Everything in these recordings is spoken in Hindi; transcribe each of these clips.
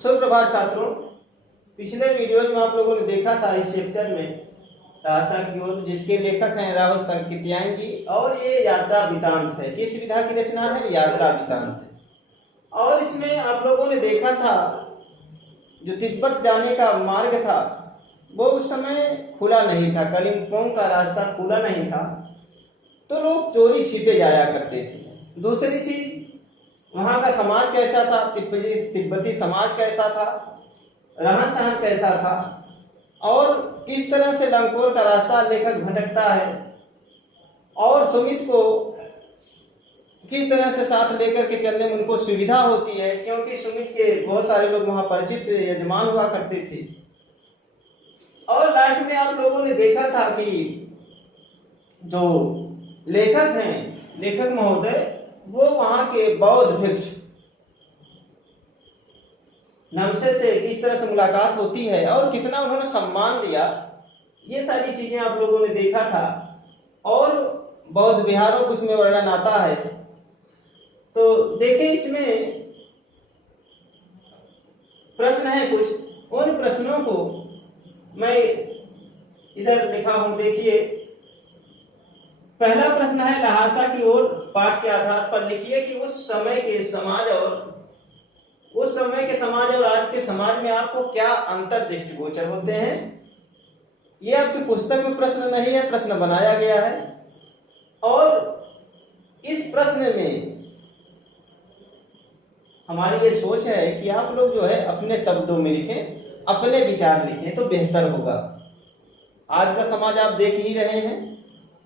सुप्रभात छात्रों। पिछले वीडियो में आप लोगों ने देखा था इस चैप्टर में रासा की ओर, जिसके लेखक हैं राहुल संकित्यायन जी, और ये यात्रा वृतांत है। किस विधा की रचना है? यात्रा वृतांत है। और इसमें आप लोगों ने देखा था जो तिब्बत जाने का मार्ग था वो उस समय खुला नहीं था, कालिम्पोंग का रास्ता खुला नहीं था, तो लोग चोरी छिपे जाया करते थे। दूसरी चीज, वहाँ का समाज कैसा था, तिब्बती समाज कैसा था, रहन सहन कैसा था, और किस तरह से लंकोर का रास्ता लेखक भटकता है, और सुमित को किस तरह से साथ लेकर के चलने में उनको सुविधा होती है, क्योंकि सुमित के बहुत सारे लोग वहाँ परिचित यजमान हुआ करते थे। और लास्ट में आप लोगों ने देखा था कि जो लेखक हैं, लेखक महोदय, वो वहां के बौद्ध भिक्षु नमसे से किस तरह से मुलाकात होती है और कितना उन्होंने सम्मान दिया, ये सारी चीजें आप लोगों ने देखा था। और बौद्ध विहारों को उसमें वर्णन आता है। तो देखिए, इसमें प्रश्न है कुछ, उन प्रश्नों को मैं इधर लिखा हूं। देखिए, पहला प्रश्न है, लहासा की ओर पाठ के आधार पर लिखिए कि उस समय के समाज और आज के समाज में आपको क्या अंतर दृष्टिगोचर होते हैं। ये आपकी पुस्तक में प्रश्न नहीं है, प्रश्न बनाया गया है। और इस प्रश्न में हमारी ये सोच है कि आप लोग जो है अपने शब्दों में लिखें, अपने विचार लिखें तो बेहतर होगा। आज का समाज आप देख ही रहे हैं,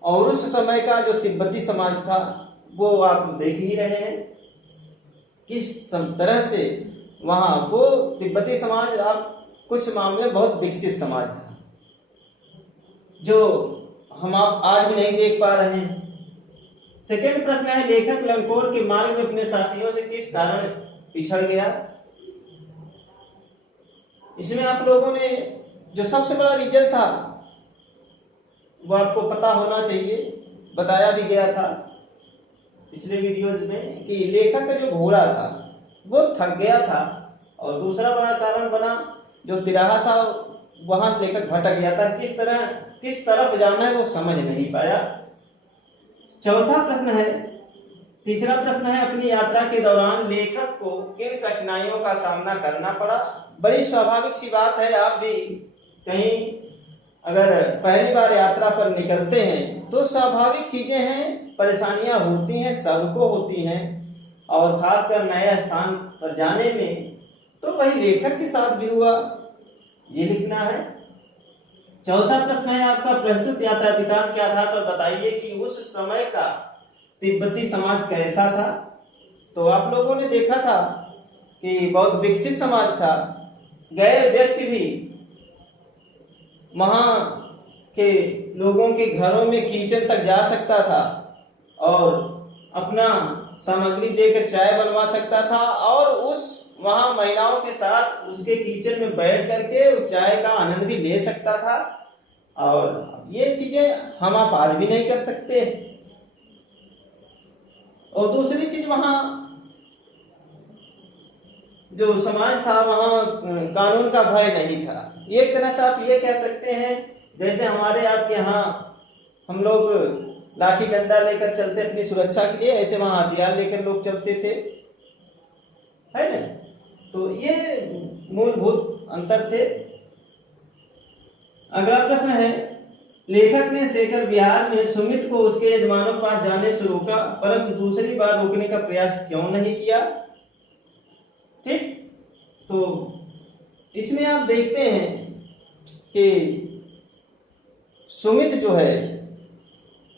और उस समय का जो तिब्बती समाज था वो आप देख ही रहे हैं किस तरह से वहाँ वो तिब्बती समाज आप कुछ मामले बहुत विकसित समाज था, जो हम आप आज भी नहीं देख पा रहे हैं। सेकेंड प्रश्न है, लेखक लंकोर के मार्ग में अपने साथियों से किस कारण पिछड़ गया। इसमें आप लोगों ने जो सबसे बड़ा रीजन था वो आपको पता होना चाहिए, बताया भी गया था पिछले वीडियोज में कि लेखक का जो घोड़ा था वो थक गया था, और दूसरा बड़ा कारण बना जो तिराहा था वहां लेखक भटक गया था, किस तरफ जाना है वो समझ नहीं पाया। चौथा प्रश्न है, तीसरा प्रश्न है, अपनी यात्रा के दौरान लेखक को किन कठिनाइयों का सामना करना पड़ा। बड़ी स्वाभाविक सी बात है, आप भी कहीं अगर पहली बार यात्रा पर निकलते हैं तो स्वाभाविक चीजें हैं, परेशानियां होती हैं, सबको होती हैं, और खासकर नए स्थान पर जाने में तो वही लेखक के साथ भी हुआ, ये लिखना है। चौथा प्रश्न है आपका, प्रस्तुत यात्रा वृतांत के आधार पर बताइए कि उस समय का तिब्बती समाज कैसा था। तो आप लोगों ने देखा था कि बहुत विकसित समाज था, गैर व्यक्ति भी वहां के लोगों के घरों में किचन तक जा सकता था और अपना सामग्री देकर चाय बनवा सकता था, और उस वहां महिलाओं के साथ उसके किचन में बैठ करके उस चाय का आनंद भी ले सकता था। और ये चीजें हम आप आज भी नहीं कर सकते। और दूसरी चीज, वहां जो समाज था वहां कानून का भय नहीं था। एक तरह से आप ये कह सकते हैं जैसे हमारे आपके यहाँ हम लोग लाठी डंडा लेकर चलते अपनी सुरक्षा के लिए, ऐसे वहां हथियार लेकर लोग चलते थे, है ना। तो ये मूलभूत अंतर थे। अगला प्रश्न है, लेखक ने शेखर विहार में सुमित को उसके यजमानों के पास जाने से रोका, परंतु दूसरी बार रोकने का प्रयास क्यों नहीं किया। ठीक, तो इसमें आप देखते हैं कि सुमित जो है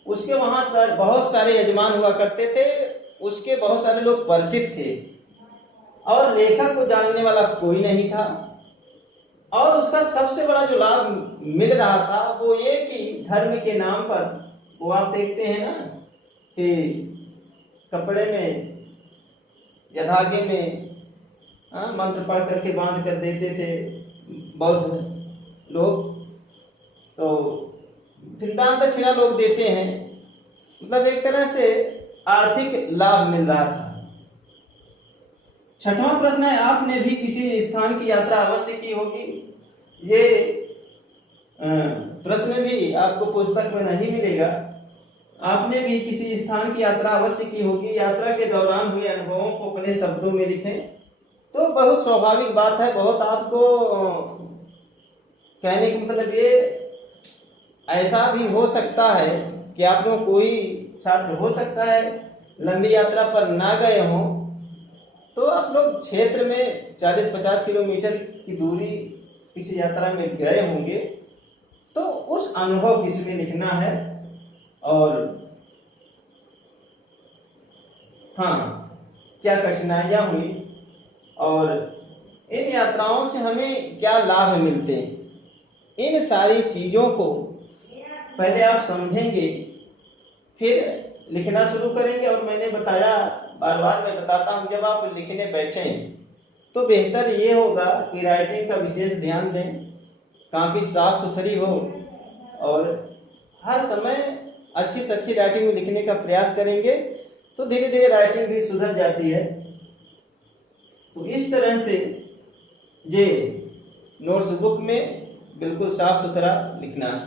उसके वहां बहुत सारे यजमान हुआ करते थे, उसके बहुत सारे लोग परिचित थे, और लेखक को जानने वाला कोई नहीं था। और उसका सबसे बड़ा जो लाभ मिल रहा था वो ये कि धर्म के नाम पर वो आप देखते हैं ना कि कपड़े में या धागे में मंत्र पढ़ करके बांध कर देते थे बौद्ध लोग, तो दान दक्षिणा लोग देते हैं, मतलब एक तरह से आर्थिक लाभ मिल रहा था। छठवां प्रश्न है, आपने भी किसी स्थान की यात्रा अवश्य की होगी। ये प्रश्न भी आपको पुस्तक में नहीं मिलेगा। आपने भी किसी स्थान की यात्रा अवश्य की होगी। यात्रा के दौरान हुए अनुभवों को अपने शब्दों में लिखें। तो बहुत स्वाभाविक बात है, बहुत आपको कहने का मतलब ये ऐसा भी हो सकता है कि आप लोग कोई छात्र हो सकता है लंबी यात्रा पर ना गए हों, तो आप लोग क्षेत्र में 40-50 किलोमीटर की दूरी किसी यात्रा में गए होंगे, तो उस अनुभव किसी में लिखना है। और हाँ, क्या कठिनाइयाँ हुई और इन यात्राओं से हमें क्या लाभ मिलते हैं, इन सारी चीज़ों को पहले आप समझेंगे, फिर लिखना शुरू करेंगे। और मैंने बताया, बार बार मैं बताता हूँ, जब आप लिखने बैठें तो बेहतर ये होगा कि राइटिंग का विशेष ध्यान दें, काफ़ी साफ सुथरी हो और हर समय अच्छी से अच्छी राइटिंग में लिखने का प्रयास करेंगे तो धीरे धीरे राइटिंग भी सुधर जाती है। तो इस तरह से ये नोट्स बुक में बिल्कुल साफ सुथरा लिखना है।